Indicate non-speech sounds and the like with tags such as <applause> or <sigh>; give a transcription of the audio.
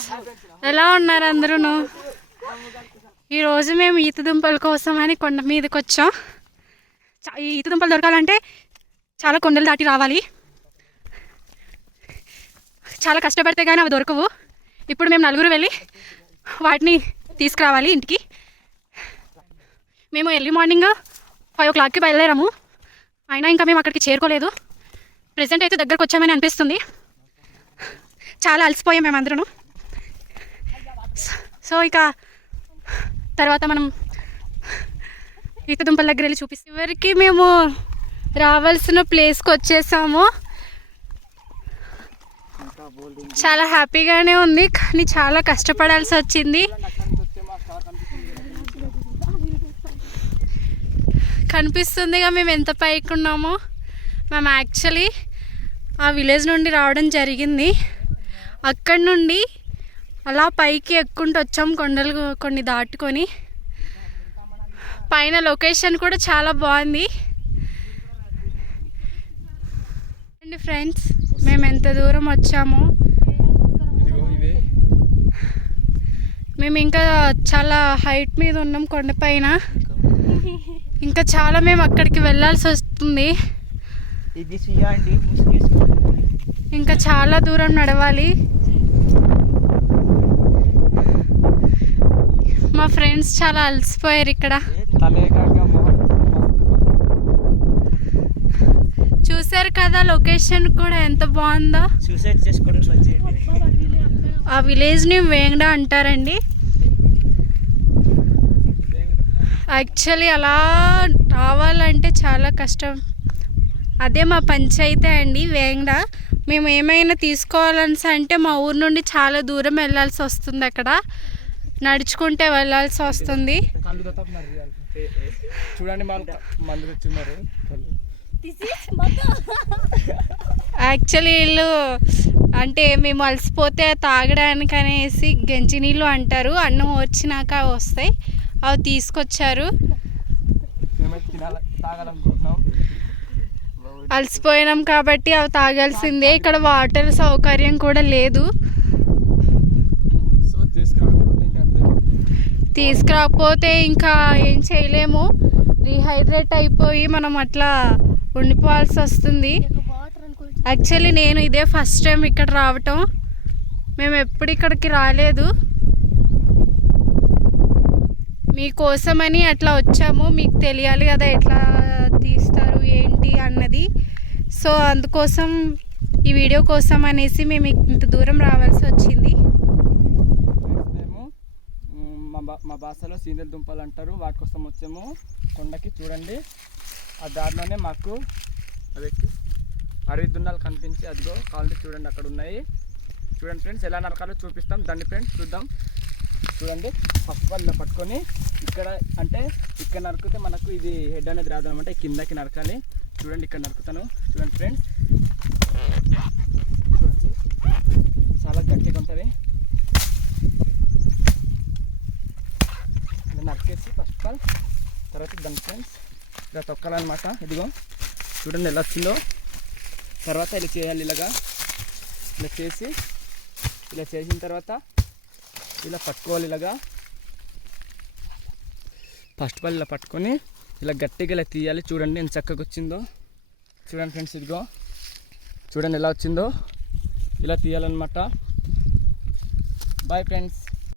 Friends. ఎలా ఉన్నారు అందరూ ఈరోజు మేము ఈత దుంపల కోసం అని కొండ మీదకి వచ్చాం చా- ఈ ఈత దుంపలు దొరకాలంటే చాలా కొండలు దాటి రావాలి. చాలా కష్టపడితే కానీ అవి దొరకవు. ఇప్పుడు మేము నలుగురు వెళ్ళి వాటిని తీసుకురావాలి ఇంటికి. మేము ఎర్లీ మార్నింగ్ ఫైవ్ ఓ క్లాక్కి బయలుదేరాము. అయినా ఇంకా మేము అక్కడికి చేరుకోలేదు. ప్రజెంట్ అయితే దగ్గరకు వచ్చామని అనిపిస్తుంది. చాలా అలసిపోయాం మేమందరూ సో ఇక తర్వాత మనం ఈత దుంపల దగ్గర వెళ్ళి చూపిస్తాం చివరికి మేము రావాల్సిన ప్లేస్కి వచ్చేసాము. చాలా హ్యాపీగానే ఉంది కానీ చాలా కష్టపడాల్సి వచ్చింది. కనిపిస్తుందిగా మేము ఎంత పైకి ఉన్నామో. మేము యాక్చువల్లీ ఆ విలేజ్ నుండి రావడం జరిగింది. అక్కడి నుండి అలా పైకి ఎక్కుంటూ వచ్చాం కొండలు కొన్ని దాటుకొని. పైన లొకేషన్ కూడా చాలా బాగుంది. అండి ఫ్రెండ్స్ మేము ఎంత దూరం వచ్చామో. మేము ఇంకా చాలా హైట్ మీద ఉన్నాం కొండపైన ఇంకా చాలా మేము అక్కడికి వెళ్ళాల్సి వస్తుంది. ఇంకా చాలా దూరం నడవాలి మా ఫ్రెండ్స్ చాలా అలసిపోయారు ఇక్కడ. చూసారు కదా లొకేషన్ కూడా ఎంత బాగుందో. <laughs> ఆ విలేజ్ని వేంగడ అంటారండి. యాక్చువల్లీ అలా రావాలంటే చాలా కష్టం. అదే మా పంచాయితీ అండి వేంగడ. మేము ఏమైనా తీసుకోవాలని అంటే మా ఊరు నుండి చాలా దూరం వెళ్ళాల్సి వస్తుంది అక్కడ. నడుచుకుంటే వెళ్ళాల్సి వస్తుంది. చూడండి యాక్చువల్లీ వీళ్ళు అంటే మేము అలసిపోతే తాగడానికి అనేసి గంజి నీళ్ళు అంటారు. అన్నం వచ్చినాక అవి వస్తాయి. అవి తీసుకొచ్చారు. అలసిపోయినాం కాబట్టి అవి తాగాల్సిందే. ఇక్కడ వాటర్ సౌకర్యం కూడా లేదు సో తీసుకురాకపోతే ఇంకంతే తీసుకురాకపోతే ఇంకా ఏం చేయలేము. రీహైడ్రేట్ అయిపోయి మనం అట్లా ఉండిపోవాల్సి వస్తుంది. యాక్చువల్లీ నేను ఇదే ఫస్ట్ టైం ఇక్కడ రావటం. మేము ఎప్పుడు ఇక్కడికి రాలేదు. మీకోసమని అట్లా వచ్చాము. మీకు తెలియాలి కదా ఎట్లా తీస్తారు ఏంటి అన్నది. సో అందుకోసం ఈ వీడియో కోసం అనేసి మేము ఇంత దూరం రావాల్సి వచ్చింది మేము మా భాషలో సీనియర్ దుంపలు అంటారు. వాటి కోసం వచ్చాము. కొండకి చూడండి. ఆ దారిలోనే మాకు అదెక్కి అరవి అడవి దున్నాలు కనిపించి అదిగో కాలనీ చూడండి అక్కడ ఉన్నాయి. చూడండి ఫ్రెండ్స్ ఎలా నరకాలో చూపిస్తాం. దండి ఫ్రెండ్స్ చూద్దాం. చూడండి ఫస్ట్ వాళ్ళు పట్టుకొని ఇక్కడ అంటే ఇక్కడ నరికితే మనకు ఇది హెడ్ అనేది రాదు అనమాట కిందకి నరకాలి. చూడండి ఇక్కడ నరుకుతాను. చూడండి ఫ్రెండ్స్. చూడండి. చాలా గట్టిగా ఉంటుంది. నరికేసి ఫస్ట్ ఆఫ్ ఆల్ తర్వాత దాని ఫ్రెండ్స్ ఇలా తొక్కాలన్నమాట ఇదిగో చూడండి ఎలా వచ్చిందో తర్వాత ఇలా చేయాలి ఇలాగా ఇలా చేసి ఇలా చేసిన తర్వాత ఇలా పట్టుకోవాలి ఇలాగా ఫస్ట్ ఆఫ్ ఆల్ ఇలా పట్టుకొని ఇలా గట్టిగా ఇలా తీయాలి చూడండి ఎంత చక్కగా వచ్చిందో చూడండి ఫ్రెండ్స్ ఇదిగో చూడండి ఎలా వచ్చిందో ఇలా తీయాలన్నమాట బాయ్ ఫ్రెండ్స్